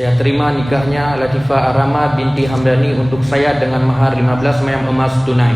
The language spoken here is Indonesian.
Saya terima nikahnya Latifah Arama binti Hamdani untuk saya dengan mahar 15 mayam emas tunai.